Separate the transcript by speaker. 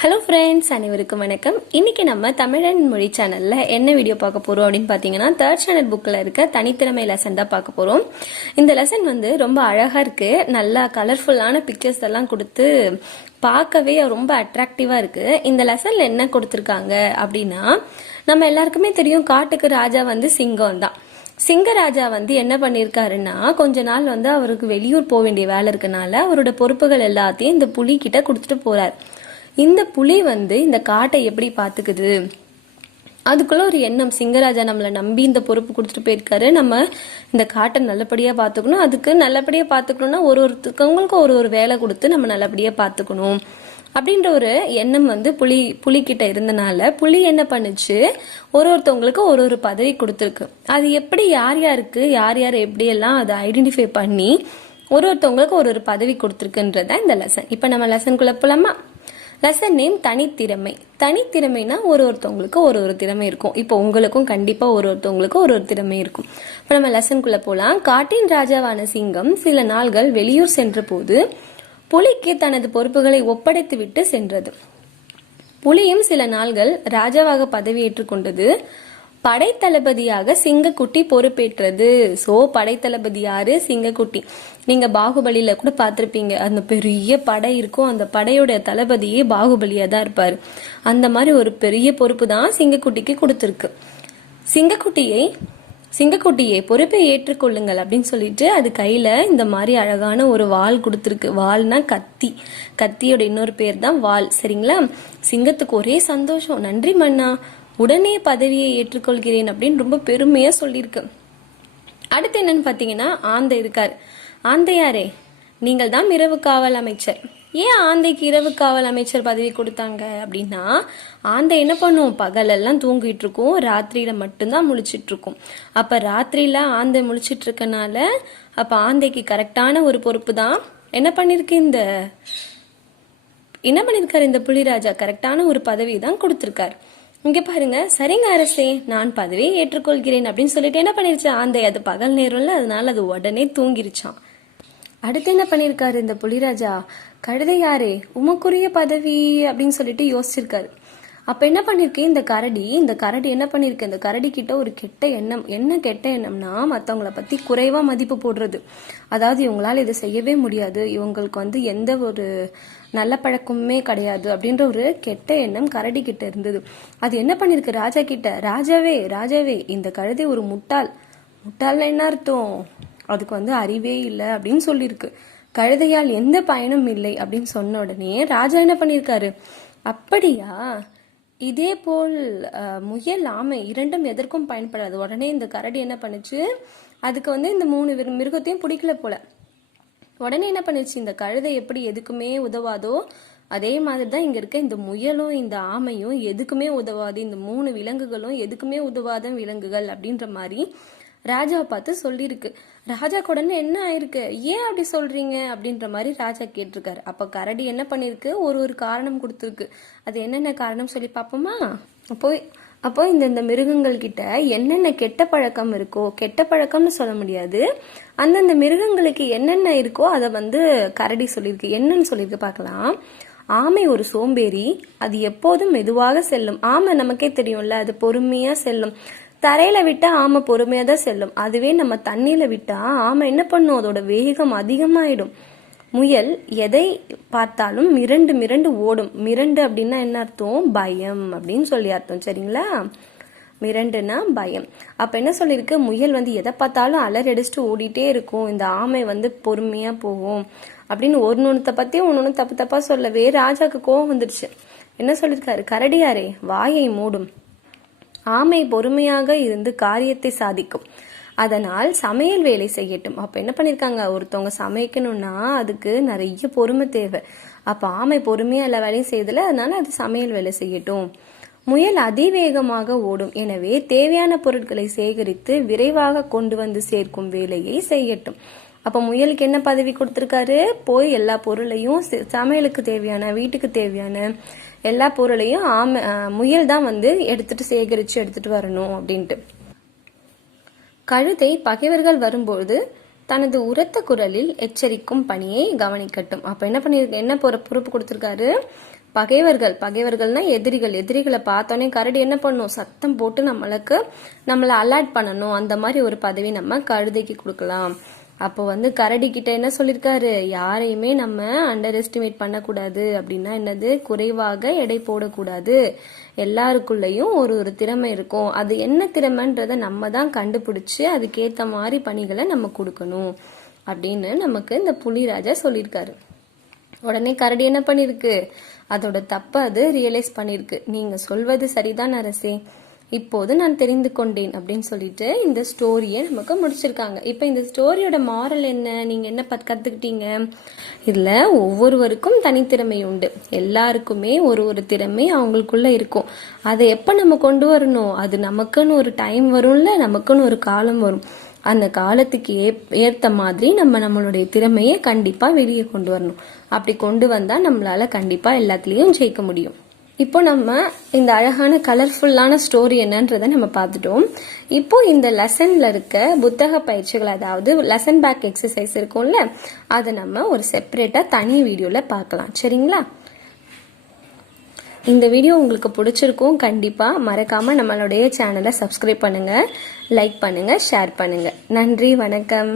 Speaker 1: Hello friends அனைவருக்கும் வணக்கம். இன்னைக்கு நம்ம தமிழன் மொழி சேனல்ல என்ன வீடியோ பார்க்க போறோம் அப்படின்னு பார்த்தீங்கன்னா தேர்ட் ஸ்டாண்டர்ட் புக்கில் இருக்க தனித்திறமை லெசன் தான் பார்க்க போறோம். இந்த லெசன் வந்து ரொம்ப அழகா இருக்கு. நல்லா கலர்ஃபுல்லான பிக்சர்ஸ் எல்லாம் கொடுத்து பார்க்கவே ரொம்ப அட்ராக்டிவா இருக்கு. இந்த லெசன்ல என்ன கொடுத்துருக்காங்க அப்படின்னா நம்ம எல்லாருக்குமே தெரியும் காட்டுக்கு ராஜா வந்து சிங்கம் தான் சிங்கராஜா வந்து என்ன பண்ணியிருக்காருன்னா கொஞ்ச நாள் வந்து அவருக்கு வெளியூர் போக வேண்டிய வேலை இருக்கனால அவரோட பொறுப்புகள் எல்லாத்தையும் இந்த புலி கிட்ட கொடுத்துட்டு போறார். இந்த புலி வந்து இந்த காட்டை எப்படி பார்த்துக்குது அதுக்குள்ள ஒரு எண்ணம். சிங்கராஜா நம்மளை நம்பி இந்த பொறுப்பு கொடுத்துட்டு போயிருக்காரு. நம்ம இந்த காட்டை நல்லபடியா பாத்துக்கணும். அதுக்கு நல்லபடியா பாத்துக்கணும்னா ஒரு ஒருத்தவங்களுக்கும் ஒரு ஒரு வேலை கொடுத்து நம்ம நல்லபடியா பாத்துக்கணும். அப்படின்ற ஒரு எண்ணம் வந்து புலி புலிக்கிட்ட இருந்தனால புலி என்ன பண்ணுச்சு? ஒரு ஒருத்தவங்களுக்கு ஒரு ஒரு பதவி கொடுத்துருக்கு. அது எப்படி யார் யாருக்கு யார் யார் எப்படியெல்லாம் அதை ஐடென்டிஃபை பண்ணி ஒரு ஒருத்தவங்களுக்கு ஒரு ஒரு பதவி கொடுத்துருக்குன்றதான் இந்த லெசன் இப்போ நம்ம லெசனுக்குள்ள போலாமா? Lesson name தனித்திறமை. தனித்திறமைனா ஒரு ஒருத்தவங்களுக்கு ஒரு ஒரு திறமை இருக்கும். இப்போ உங்களுக்கும் கண்டிப்பாக ஒரு ஒருத்தவங்களுக்கு ஒரு ஒரு திறமை இருக்கும். இப்போ நம்ம லெசனுக்குள்ள போகலாம் காட்டின் ராஜாவான சிங்கம் சில நாள்கள் வெளியூர் சென்ற போது புலிக்கு தனது பொறுப்புகளை ஒப்படைத்து விட்டு சென்றது. புலியும் சில நாள்கள் ராஜாவாக பதவியேற்றுக் கொண்டது படைத்தளபதியாக சிங்கக்குட்டி பொறுப்பேற்றது. சோ படைத்தளபதி யாரு? சிங்கக்குட்டி. நீங்க பாகுபலியில கூட பார்த்துருப்பீங்க. அந்த பெரிய படை இருக்கும். அந்த படையோட தளபதியே பாகுபலியா தான் இருப்பாரு. அந்த மாதிரி ஒரு பெரிய பொறுப்பு தான் சிங்கக்குட்டிக்கு கொடுத்துருக்கு. சிங்கக்குட்டியை சிங்கக்குட்டியை பொறுப்பை ஏற்றுக்கொள்ளுங்கள் அப்படின்னு சொல்லிட்டு அது கையில இந்த மாதிரி அழகான ஒரு வால் கொடுத்துருக்கு. வால்னா கத்தி. கத்தியோட இன்னொரு பேர் தான் வால் சரிங்களா? சிங்கத்துக்கு ஒரே சந்தோஷம். நன்றி மன்னா. உடனே பதவியை ஏற்றுக்கொள்கிறேன் அப்படின்னு ரொம்ப பெருமையா சொல்லியிருக்கு. அடுத்து என்னன்னு பாத்தீங்கன்னா ஆந்தை இருக்கார். ஆந்தையாரே நீங்கள் தான் இரவு காவல் அமைச்சர். ஏன் ஆந்தைக்கு இரவு காவல் அமைச்சர் பதவி கொடுத்தாங்க அப்படின்னா ஆந்தை என்ன பண்ணும்? பகலெல்லாம் தூங்கிட்டு இருக்கும். ராத்திரியில மட்டும்தான் முழிச்சிட்டு இருக்கும். அப்ப ராத்திரியில ஆந்தை முழிச்சிட்டு இருக்கனால அப்ப ஆந்தைக்கு கரெக்டான ஒரு பொறுப்பு தான். என்ன பண்ணிருக்கு இந்த என்ன பண்ணிருக்காரு இந்த புலிராஜா? கரெக்டான ஒரு பதவி தான் கொடுத்துருக்காரு. இங்கே பாருங்க சரிங்க அரசே நான் பதவியை ஏற்றுக்கொள்கிறேன் அப்படின்னு சொல்லிட்டு என்ன பண்ணிருச்சு? ஆந்தை அது பகல் நேரம்ல அதனால அது உடனே தூங்கிருச்சான். அடுத்து என்ன பண்ணியிருக்காரு இந்த புலிராஜா? கழுதையாரே உமக்குரிய பதவி அப்படின்னு சொல்லிட்டு யோசிச்சிருக்காரு. அப்ப என்ன பண்ணிருக்கு? இந்த கரடி இந்த கரடி என்ன பண்ணிருக்கு? இந்த கரடி கிட்ட ஒரு கெட்ட எண்ணம். என்ன கெட்ட எண்ணம்னா மத்தவங்கள பத்தி குறைவா மதிப்பு போடுறது. அதாவது இவங்களால இதை செய்யவே முடியாது. இவங்களுக்கு வந்து எந்த ஒரு நல்ல பழக்கமுமே கிடையாது அப்படின்ற ஒரு கெட்ட எண்ணம் கரடி கிட்ட இருந்தது. அது என்ன பண்ணிருக்கு ராஜா கிட்ட? ராஜாவே ராஜாவே இந்த கழுதை ஒரு முட்டாள். முட்டாள்னா என்ன அர்த்தம்? அதுக்கு வந்து அறிவே இல்லை அப்படின்னு சொல்லியிருக்கு கழுதையால் எந்த பயனும் இல்லை அப்படின்னு சொன்ன உடனே ராஜா என்ன பண்ணியிருக்காரு அப்படியா? இதே போல் முயல் ஆமை இரண்டும் எதற்கும் பயன்படாது. உடனே இந்த கரடி என்ன பண்ணுச்சு? அதுக்கு வந்து இந்த மூணு மிருகத்தையும் பிடிக்கல போல. உடனே என்ன பண்ணுச்சு? இந்த கழுதை எப்படி எதுக்குமே உதவாதோ அதே மாதிரி தான் இங்கே இருக்க இந்த முயலும் இந்த ஆமையும் எதுக்குமே உதவாது. இந்த மூணு விலங்குகளும் எதுக்குமே உதவாத விலங்குகள் அப்படின்ற மாதிரி ராஜாவை பார்த்து சொல்லியிருக்கு. ராஜா உடனே என்ன ஆயிருக்கு? ஏன் அப்படி சொல்றீங்க? அப்படின்ற மாதிரி ராஜா கேட்டிருக்காரு. அப்ப கரடி என்ன பண்ணிருக்கு ஒரு ஒரு காரணம் கொடுத்துருக்கு. அது என்னென்ன காரணம் சொல்லி பார்ப்போமா? அப்போ அப்போ இந்த இந்த மிருகங்கள் கிட்ட என்னென்ன கெட்ட பழக்கம் இருக்கோ கெட்ட பழக்கம்னு சொல்ல முடியாது. அந்தந்த மிருகங்களுக்கு என்னென்ன இருக்கோ அதை வந்து கரடி சொல்லியிருக்கு. என்னன்னு சொல்லியிருக்கு பார்க்கலாம். ஆமை ஒரு சோம்பேறி. அது எப்போதும் மெதுவாக செல்லும். ஆமை நமக்கே தெரியும்ல அது பொறுமையா செல்லும். தரையில விட்டா ஆமை பொறுமையா தான் செல்லும். அதுவே நம்ம தண்ணியில விட்டா ஆமை என்ன பண்ணும்? அதோட வேகம் அதிகமாயிடும். முயல் எதை பார்த்தாலும் மிரண்டு மிரண்டு ஓடும். மிரண்டு அப்படின்னா என்ன அர்த்தம்? பயம் அப்படின்னு சொல்லி அர்த்தம். சரிங்களா? மிரண்டுனா பயம். அப்ப என்ன சொல்லியிருக்கு? முயல் வந்து எதை பார்த்தாலும் அலறடிச்சுட்டு ஓடிட்டே இருக்கும். இந்த ஆமை வந்து பொறுமையா போகும் அப்படின்னு ஒன்னொன்னத்தை பத்தி ஒன்று தப்பு தப்பா சொல்லவே ராஜாக்கு கோவம் வந்துடுச்சு. என்ன சொல்லியிருக்காரு? கரடியாரே வாயை மூடும். ஆமை பொறுமையாக இருந்து காரியத்தை சாதிக்கும். அதனால் சமையல் வேலை செய்யட்டும். அப்போ என்ன பண்ணியிருக்காங்க ஒருத்தவங்க சமைக்கணும்னா அதுக்கு நிறைய பொறுமை தேவை. அப்போ ஆமை பொறுமையாக எல்லா வேலையும் செய்யறதுல அதனால அது சமையல் வேலை செய்யட்டும். முயல் அதிவேகமாக ஓடும். எனவே தேவையான பொருட்களை சேகரித்து விரைவாக கொண்டு வந்து சேர்க்கும் வேலையை செய்யட்டும். அப்போ முயலுக்கு என்ன பதவி கொடுத்துருக்காரு? போய் எல்லா பொருளையும் சமையலுக்கு தேவையான வீட்டுக்கு தேவையான எல்லா பொருளையும் ஆமை முயல் தான் வந்து எடுத்துட்டு சேகரிச்சு எடுத்துட்டு வரணும் அப்படின்ட்டு. கழுதை பகைவர்கள் வரும்போது தனது உரத்த குரலில் எச்சரிக்கும் பணியை கவனிக்கட்டும். அப்ப என்ன பண்ணிருக்க என்ன பொறு- பொறுப்பு கொடுத்திருக்காரு? பகைவர்கள் பகைவர்கள்னா எதிரிகள். எதிரிகளை பார்த்தோன்னே கரடி என்ன பண்ணும்? சத்தம் போட்டு நம்மளுக்கு நம்மளை அலர்ட் பண்ணணும். அந்த மாதிரி ஒரு பதவி நம்ம கழுதைக்கு கொடுக்கலாம். அப்போ வந்து கரடி கிட்ட என்ன சொல்லியிருக்காரு யாரையுமே நம்ம அண்டர் எஸ்டிமேட் பண்ணக்கூடாது. அப்படின்னா என்னது? குறைவாக எடை போடக்கூடாது. எல்லாருக்குள்ளேயும் ஒரு ஒரு திறமை இருக்கும். அது என்ன திறமைன்றத நம்ம தான் கண்டுபிடிச்சு அதுக்கேற்ற மாதிரி பணிகளை நம்ம கொடுக்கணும். அப்படின்னு நமக்கு இந்த புலிராஜா சொல்லியிருக்காரு உடனே கரடி என்ன பண்ணிருக்கு? அதோட தப்பை அது ரியலைஸ் பண்ணிருக்கு. நீங்க சொல்வது சரிதான் அரசே. இப்போது நான் தெரிந்து கொண்டேன் அப்படின்னு சொல்லிட்டு இந்த ஸ்டோரியை நமக்கு முடிச்சிருக்காங்க. இப்போ இந்த ஸ்டோரியோட மாரல் என்ன? நீங்கள் என்ன பத் கற்றுக்கிட்டீங்க இதில் ஒவ்வொருவருக்கும் தனித்திறமை உண்டு. எல்லாருக்குமே ஒரு ஒரு திறமை அவங்களுக்குள்ளே இருக்கும். அதை எப்போ நம்ம கொண்டு வரணும்? அது நமக்குன்னு ஒரு டைம் வரும்ல? நமக்குன்னு ஒரு காலம் வரும். அந்த காலத்துக்கு ஏ ஏற்ற மாதிரி நம்ம நம்மளுடைய திறமையை கண்டிப்பாக வெளியே கொண்டு வரணும். அப்படி கொண்டு வந்தால் நம்மளால் கண்டிப்பாக எல்லாத்துலேயும் ஜெயிக்க முடியும். இப்போ நம்ம இந்த அழகான கலர்ஃபுல்லான ஸ்டோரி என்னன்றதை நம்ம பார்த்துட்டோம். இப்போ இந்த லெசனில் இருக்க புத்தக பயிற்சிகள் அதாவது லெசன் பேக் எக்ஸசைஸ் இருக்கும்ல அதை நம்ம ஒரு செப்பரேட்டாக தனி வீடியோவில் பார்க்கலாம். சரிங்களா? இந்த வீடியோ உங்களுக்கு பிடிச்சிருக்கும் கண்டிப்பாக மறக்காமல் நம்மளுடைய சேனலை சப்ஸ்கிரைப் பண்ணுங்கள் லைக் பண்ணுங்கள் ஷேர் பண்ணுங்கள் நன்றி வணக்கம்.